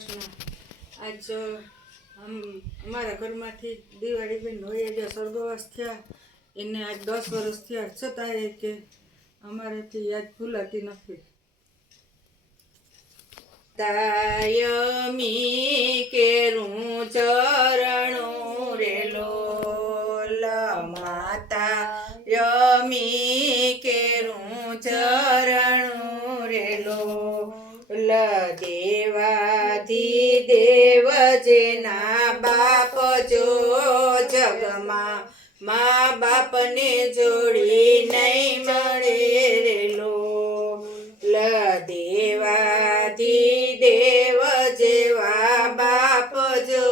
કૃષ્ણ। આજ અમારા ઘરમાંથી દિવાળી બેન હોય જે સ્વર્ગવાસ થયા એને આજ 10 વર્ષ થયા, છતાં કે અમારાથી યાદ ભૂલાતી નથી। તાયમી કેરું ચરણું રે લોલ માતા યમી કેરું ચરણું રે લોલ દેવાથી દેવ જેના બાપ જો જગમાં મા બાપને જોડી નહીં મળે રે લોલ દેવાથી દેવ જેવા બાપ જો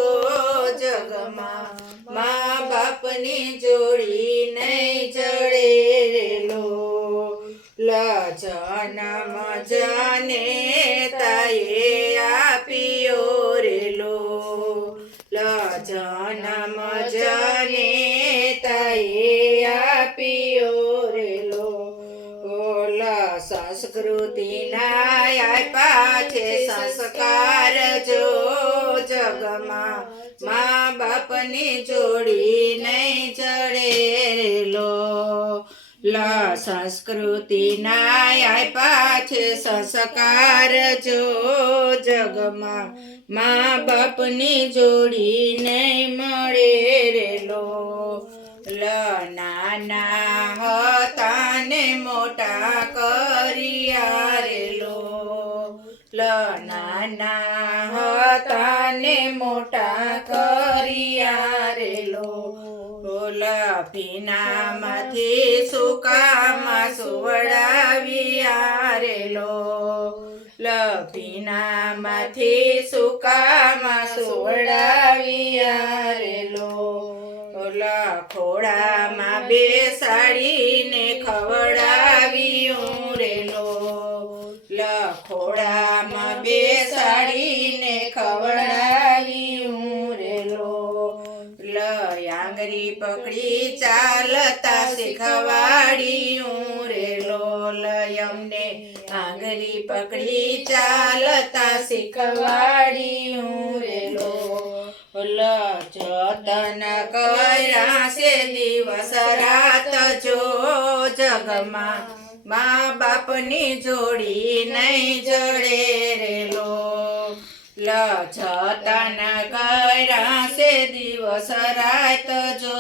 જગમાં મા બાપની જોડી નહીં જડે રે લોલ જન્મ જાને તાએ આપ્યો રે લોલ જન્મ જાને તાએ આપ્યો રે લોલ સંસ્કૃતિના આપ્યા છે સંસ્કાર જો જગમાં મા બાપની જોડી નહીં જડે રે લોલ સંસ્કૃતિના આપ્યા છે સંસ્કાર જો જગમાં મા બાપની જોડી નહીં મળે રે લોલ નાના હતા ને મોટા કર્યા રે લોલ નાના હતા ને મોટા કર્યા રે લોલ ભીનામાંથી સુકામાં સુવડાવ્યા રે લોલ ભીનામાંથી સુકામાં સુવડાવ્યા રે લોલ ખોડામાં બેસાડીને ખવડાવ્યું રે લોલ ખોડામાં બેસાડીને ખવડાવ્યું રે લોલ આંગળી પકડી ચાલતા શીખવાડ્યું રે લોલ અમને આંગળી પકડી ચાલતા શીખવાડ્યું રે લોલ જતન કર્યા છે દિવસ રાત જો જગમાં મા બાપની જોડી નહીં જડે રે લોલ જતન કર્યા છે દિવસ રાત જો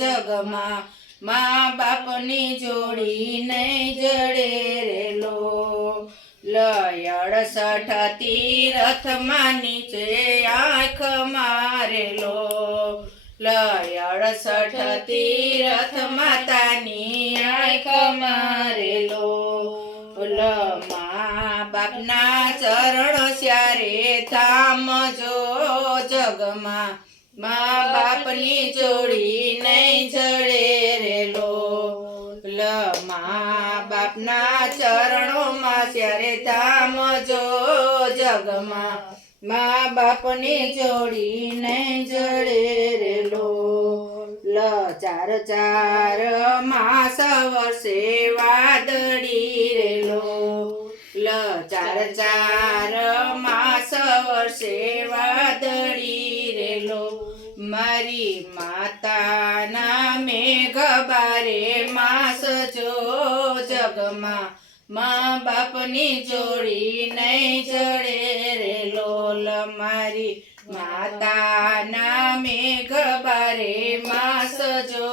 જગમાં મા બાપની જોડી નહીં જડે રે લોલ 68 તીરથમાં નીચે આંખ મારેલો 68 તીરથ માતાની આંખ મારેલો મા બાપના ચરણ સ્યારે ધામ જો જગમાં મા બાપની જોડી નહીં જડે રે લોલ મા બાપના ચરણોમાં સ્યારે ધામ જો જગમાં મા બાપની જોડી નહીં જડે રે લોલ 4 માસ વર્ષે વાદળી રે લોલ 4 માસ વર્ષે વાદળી રે લોલ મારી માતાના મેઘ બારે માસ જો જગમાં મા બાપની જોડી નહીં જડે રે લોલ મારી માતાના મેઘ બારે માસ જો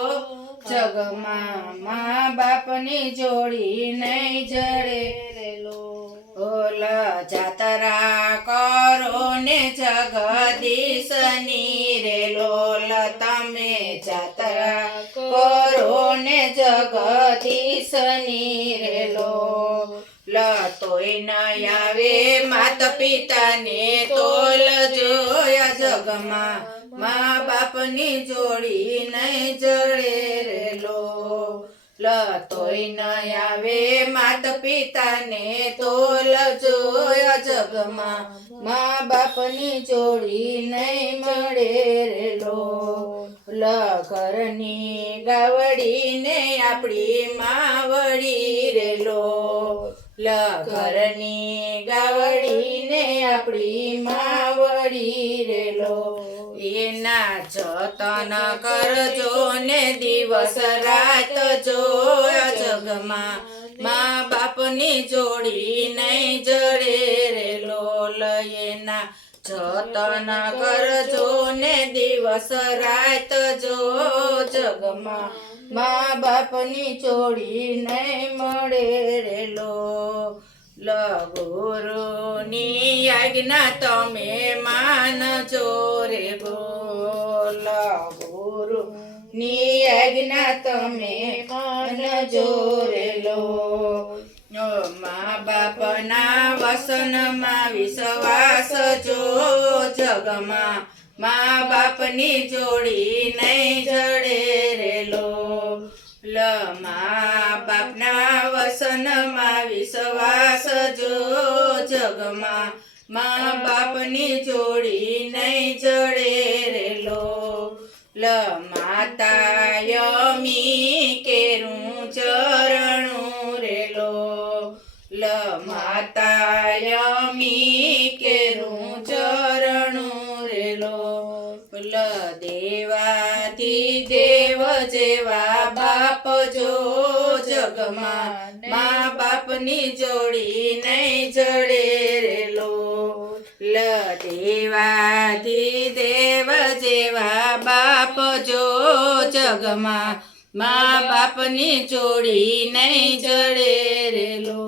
જગમાં મા બાપની જોડી નહીં જડે રે લોલ જાતરા કરો ને જગદીશની રે લોલ તમે જાતરા કરો ને જગદીશની રે લોલ તોય ન આવે માત પિતાને તોલ જોયા જગમાં મા બાપની જોડી નહીં જડે રે લોલ તોય ન આવે માત પિતાને તોલ જોયા જગમાં મા બાપની જોડી નહીં મળે રે લોલ ઘરની ગાવડીને આપણી માવડી રે લોલ ઘરની ગાવડીને આપણી માવડી રેલો એના જતન કરજો ને દિવસ રાત જો જગમાં મા બાપની જોડી નહીં જડે રે લોલ એના જતન કરજો ને દિવસ રાત જો જગમાં મા બાપની જોડી નહીં મળે રે લોલ ગુરુની આજ્ઞા તમે માનજો રે બોલ ગુરુ ની આજ્ઞા તમે માનજો રે લો મા બાપના વસનમાં વિશ્વાસ જો જગમાં મા બાપની જોડી નહીં જડે રે લો મા બાપના વસનમાં વિશ્વાસ જો જગમાં મા બાપની જોડી નહીં જડે રે લો માતા યમી કેરું ચરણું રેલો માતા યમી કેરું ચરણું રેલો દેવાથી દેવ જેવા બાપ જો જગમાં મા બાપની જોડી નહીં જડે રેલો દેવાથી દેવ જેવા બાપ જો જગમાં મા બાપની જોડી નહીં જડે રેલો